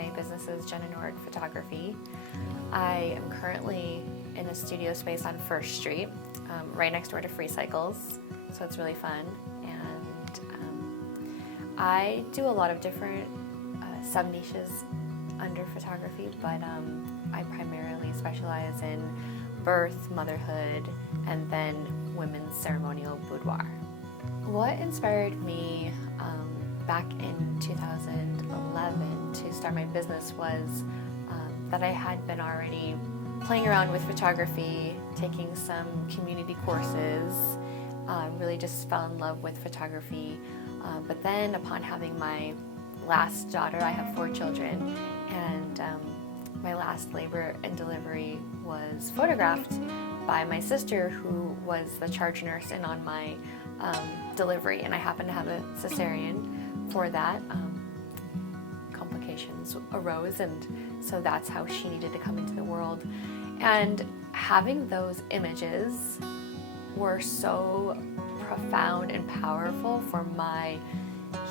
My business is Jenna Nord Photography. I am currently in a studio space on First Street, right next door to Free Cycles, so it's really fun. And I do a lot of different sub-niches under photography, but I primarily specialize in birth, motherhood, and then women's ceremonial boudoir. What inspired me back in 2011 to start my business was that I had been already playing around with photography, taking some community courses, really just fell in love with photography. But then upon having my last daughter, I have 4 children, and my last labor and delivery was photographed by my sister, who was the charge nurse in on my delivery, and I happened to have a cesarean for that. Complications arose, and so that's how she needed to come into the world. And having those images were so profound and powerful for my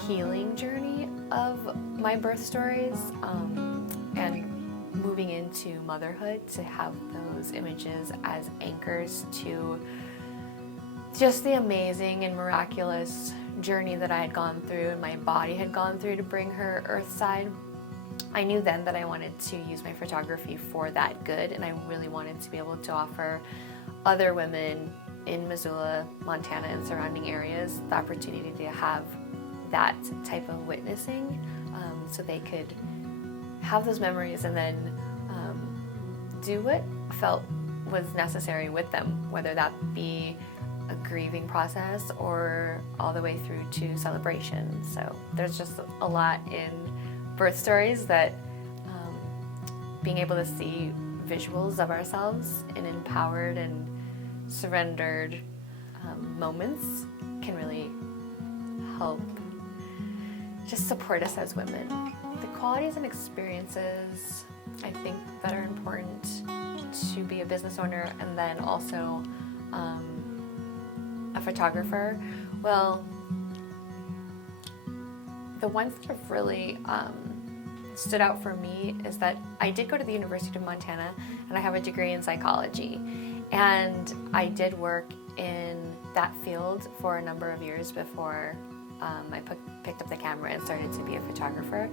healing journey of my birth stories, and moving into motherhood, to have those images as anchors to just the amazing and miraculous journey that I had gone through and my body had gone through to bring her earthside. I knew then that I wanted to use my photography for that good, and I really wanted to be able to offer other women in Missoula, Montana, and surrounding areas the opportunity to have that type of witnessing, so they could have those memories and then do what felt was necessary with them, whether that be a grieving process or all the way through to celebration. So there's just a lot in birth stories that being able to see visuals of ourselves in empowered and surrendered moments can really help just support us as women. The qualities and experiences I think that are important to be a business owner and then also a photographer. Well, the ones that have really stood out for me is that I did go to the University of Montana, and I have a degree in psychology, and I did work in that field for a number of years before I picked up the camera and started to be a photographer.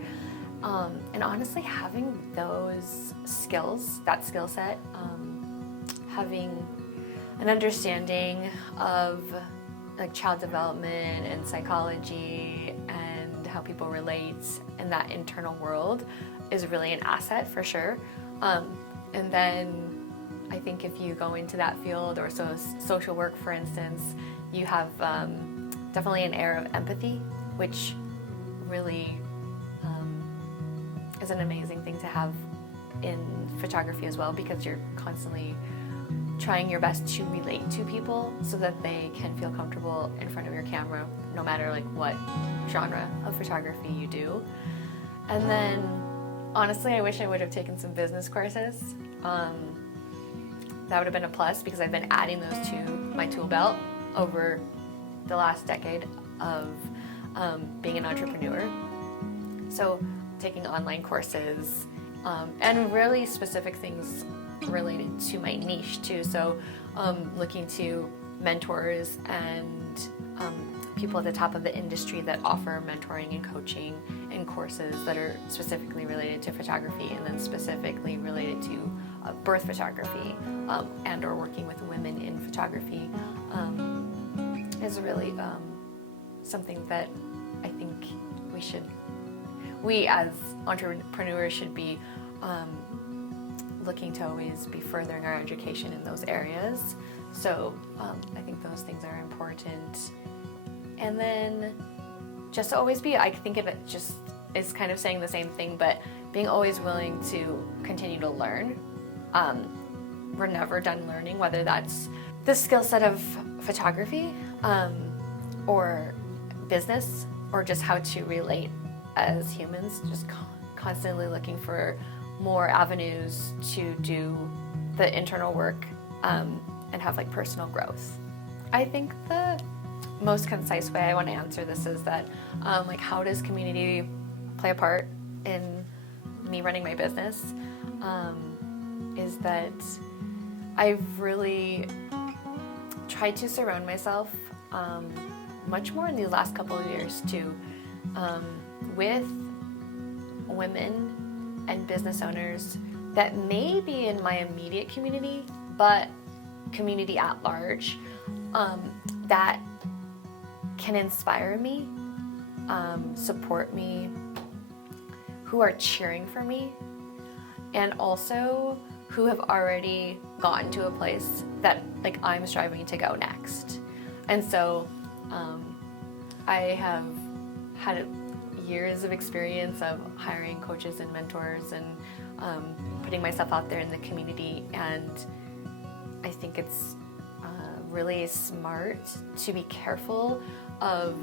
And honestly, having those skills, that skill set, having an understanding of like child development and psychology and how people relate in that internal world is really an asset for sure. And then I think if you go into that field, or social work, for instance, you have definitely an air of empathy, which really is an amazing thing to have in photography as well, because you're constantly trying your best to relate to people so that they can feel comfortable in front of your camera, no matter like what genre of photography you do. And then honestly, I wish I would have taken some business courses. That would have been a plus, because I've been adding those to my tool belt over the last decade of being an entrepreneur. So taking online courses and really specific things related to my niche too. So looking to mentors and people at the top of the industry that offer mentoring and coaching and courses that are specifically related to photography, and then specifically related to birth photography and or working with women in photography is really something that I think we as entrepreneurs should be looking to always be furthering our education in those areas. So I think those things are important. And then just to always be, I think of it just is kind of saying the same thing, but being always willing to continue to learn. We're never done learning, whether that's the skill set of photography or business, or just how to relate as humans, just constantly looking for more avenues to do the internal work and have like personal growth. I think the most concise way I want to answer this is that like, how does community play a part in me running my business is that I've really tried to surround myself much more in these last couple of years too with women and business owners that may be in my immediate community, but community at large, that can inspire me, support me, who are cheering for me, and also who have already gotten to a place that like I'm striving to go next. And so I have had years of experience of hiring coaches and mentors and putting myself out there in the community, and I think it's really smart to be careful of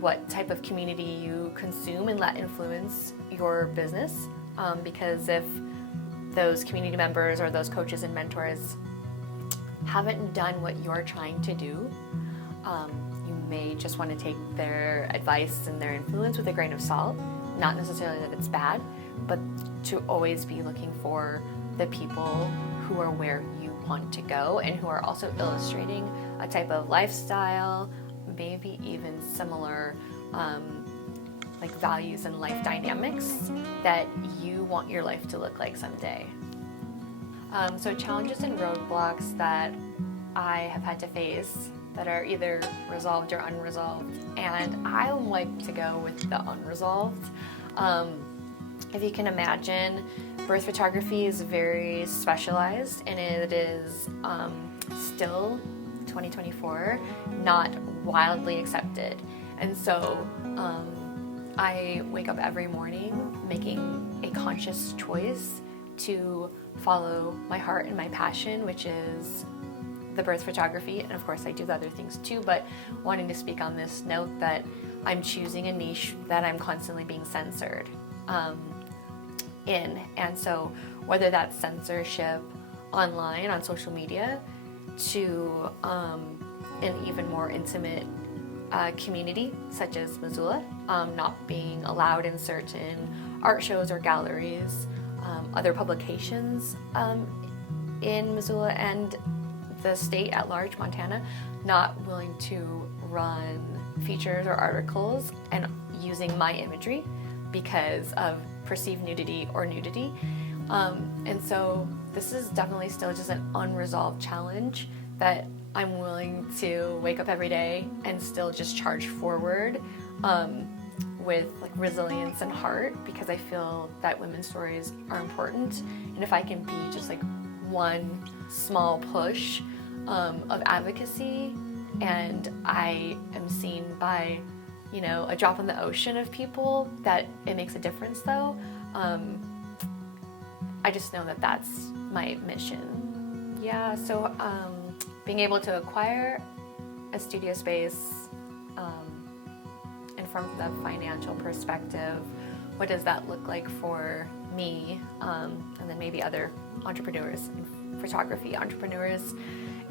what type of community you consume and let influence your business, because if those community members or those coaches and mentors haven't done what you're trying to do, you may just want to take their advice and their influence with a grain of salt. Not necessarily that it's bad, but to always be looking for the people who are where you want to go and who are also illustrating a type of lifestyle, maybe even similar like values and life dynamics that you want your life to look like someday. So challenges and roadblocks that I have had to face that are either resolved or unresolved, and I like to go with the unresolved. If you can imagine, birth photography is very specialized, and it is still 2024 not wildly accepted. And so I wake up every morning making a conscious choice to follow my heart and my passion, which is the birth photography. And of course I do the other things too, but wanting to speak on this note that I'm choosing a niche that I'm constantly being censored in. And so whether that's censorship online, on social media, to an even more intimate community such as Missoula, not being allowed in certain art shows or galleries, other publications in Missoula and the state at large, Montana, not willing to run features or articles and using my imagery because of perceived nudity or nudity. And so this is definitely still just an unresolved challenge that I'm willing to wake up every day and still just charge forward with like resilience and heart, because I feel that women's stories are important. And if I can be just like one small push of advocacy, and I am seen by, you know, a drop in the ocean of people, that it makes a difference though. I just know that that's my mission. Yeah, so being able to acquire a studio space, and from the financial perspective, what does that look like for me, and then maybe other entrepreneurs, photography entrepreneurs?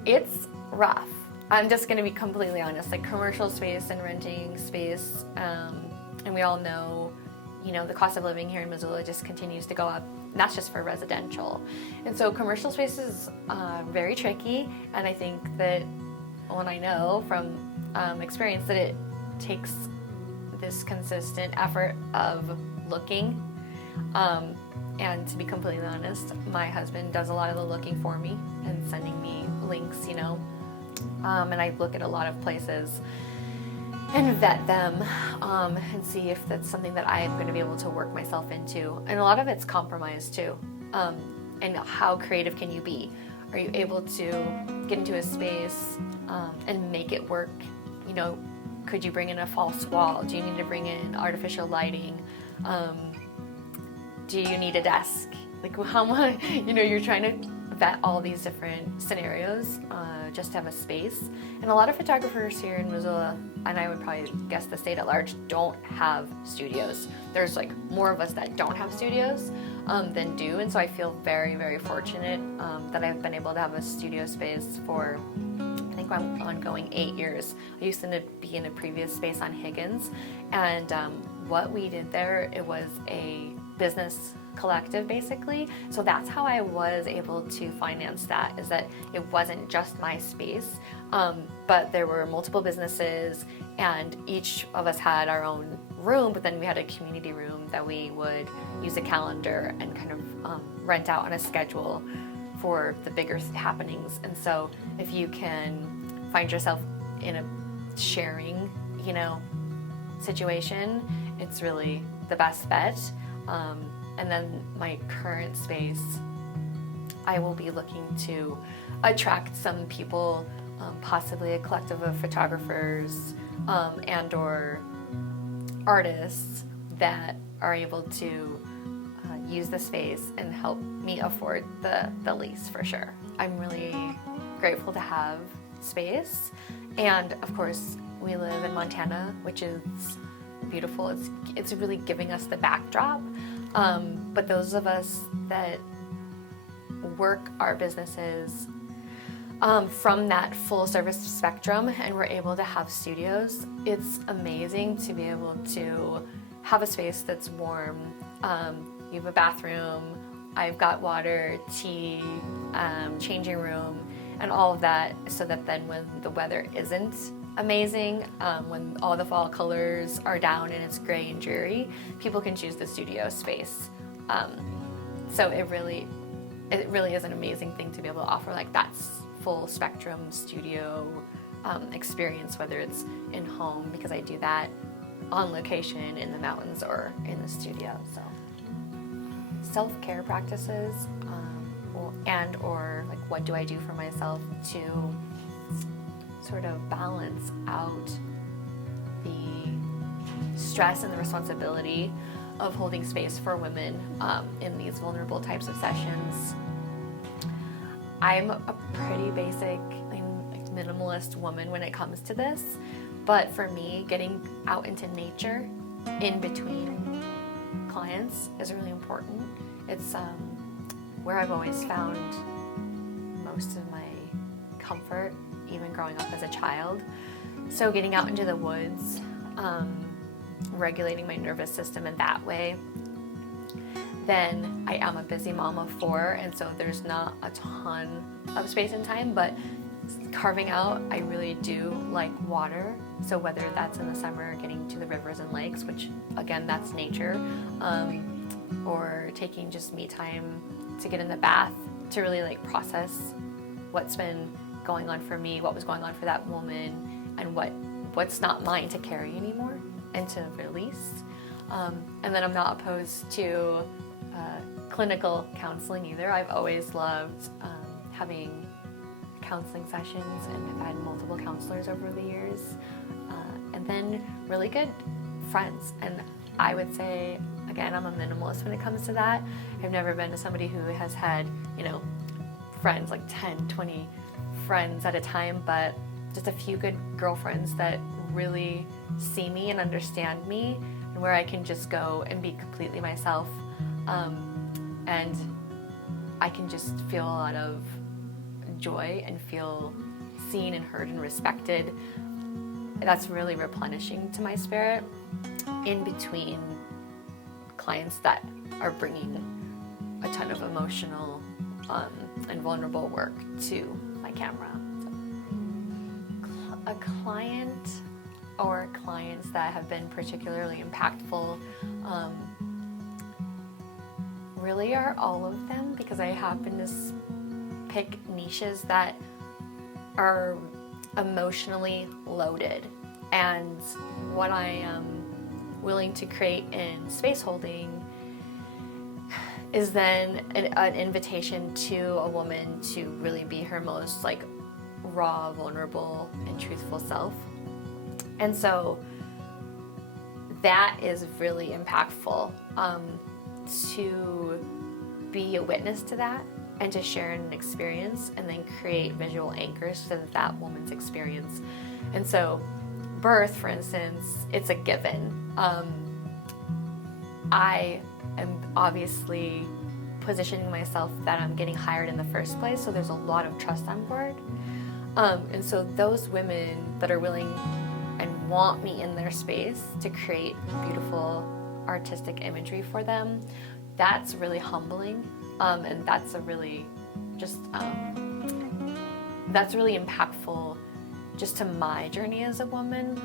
It's rough. I'm just going to be completely honest, like commercial space and renting space, and we all know, you know, the cost of living here in Missoula just continues to go up. And that's just for residential. And so commercial space is very tricky, and I think that, well, I know from experience that it takes this consistent effort of looking, and to be completely honest, my husband does a lot of the looking for me and sending me links, you know, and I look at a lot of places and vet them, and see if that's something that I am going to be able to work myself into. And a lot of it's compromise too. And how creative can you be? Are you able to get into a space and make it work? You know, could you bring in a false wall? Do you need to bring in artificial lighting? Do you need a desk? Like how much, you know, you're trying to vet all these different scenarios just to have a space. And a lot of photographers here in Missoula, and I would probably guess the state at large, don't have studios. There's like more of us that don't have studios than do, and so I feel very, very fortunate that I've been able to have a studio space for, I think I'm ongoing 8 years. I used to be in a previous space on Higgins, and what we did there, it was a business collective, basically. So that's how I was able to finance that, is that it wasn't just my space, but there were multiple businesses, and each of us had our own room, but then we had a community room that we would use a calendar and kind of rent out on a schedule for the bigger happenings. And so if you can find yourself in a sharing, situation, it's really the best bet. And then my current space, I will be looking to attract some people, possibly a collective of photographers and or artists that are able to use the space and help me afford the lease, for sure. I'm really grateful to have space, and of course we live in Montana, which is beautiful. It's really giving us the backdrop, but those of us that work our businesses from that full service spectrum and we're able to have studios, it's amazing to be able to have a space that's warm. You have a bathroom, I've got water, tea, changing room, and all of that, so that then when the weather isn't amazing, when all the fall colors are down and it's gray and dreary, people can choose the studio space. So it really is an amazing thing to be able to offer like that full spectrum studio experience, whether it's in home, because I do that on location in the mountains or in the studio. So self-care practices, and or like what do I do for myself to sort of balance out the stress and the responsibility of holding space for women in these vulnerable types of sessions. I'm a pretty basic, minimalist woman when it comes to this, but for me, getting out into nature in between clients is really important. It's where I've always found most of my comfort, even growing up as a child. So getting out into the woods, regulating my nervous system in that way. Then I am a busy mom of 4, and so there's not a ton of space and time, but carving out, I really do like water. So whether that's in the summer, getting to the rivers and lakes, which again, that's nature, or taking just me time to get in the bath to really like process what's been going on for me, what was going on for that woman, and what's not mine to carry anymore and to release. And then I'm not opposed to clinical counseling either. I've always loved having counseling sessions, and I've had multiple counselors over the years. And then really good friends. And I would say, again, I'm a minimalist when it comes to that. I've never been to somebody who has had, friends, like 10, 20 friends at a time, but just a few good girlfriends that really see me and understand me, and where I can just go and be completely myself. And I can just feel a lot of joy and feel seen and heard and respected. That's really replenishing to my spirit in between clients that are bringing a ton of emotional and vulnerable work to my camera. So, a client or clients that have been particularly impactful really are all of them, because I happen to pick niches that are emotionally loaded. And what I am willing to create in space holding is then an invitation to a woman to really be her most like raw, vulnerable, and truthful self. And so that is really impactful, to be a witness to that and to share an experience and then create visual anchors to that woman's experience. And so birth, for instance, it's a given. I am obviously positioning myself that I'm getting hired in the first place, so there's a lot of trust on board. And so those women that are willing and want me in their space to create beautiful artistic imagery for them, that's really humbling, and that's a really that's really impactful just to my journey as a woman.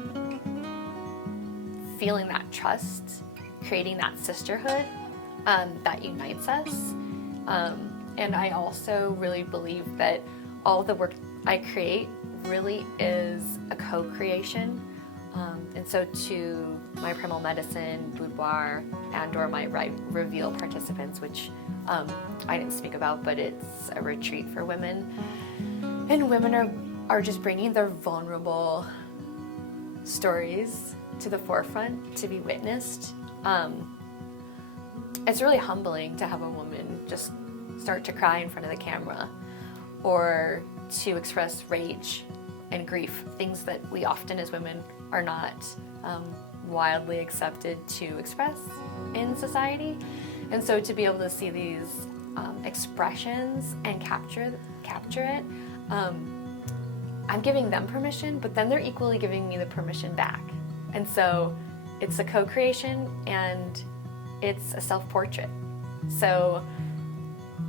Feeling that trust, creating that sisterhood that unites us. And I also really believe that all the work I create really is a co-creation. And so to my Primal Medicine, Boudoir, and or my Reveal participants, which I didn't speak about, but it's a retreat for women. And women are just bringing their vulnerable stories to the forefront to be witnessed. It's really humbling to have a woman just start to cry in front of the camera, or to express rage and grief, things that we often as women are not wildly accepted to express in society. And so to be able to see these expressions and capture it, I'm giving them permission, but then they're equally giving me the permission back. And so it's a co-creation and it's a self-portrait. So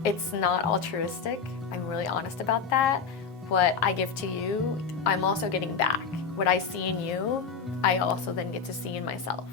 it's not altruistic. I'm really honest about that. What I give to you, I'm also getting back. What I see in you, I also then get to see in myself.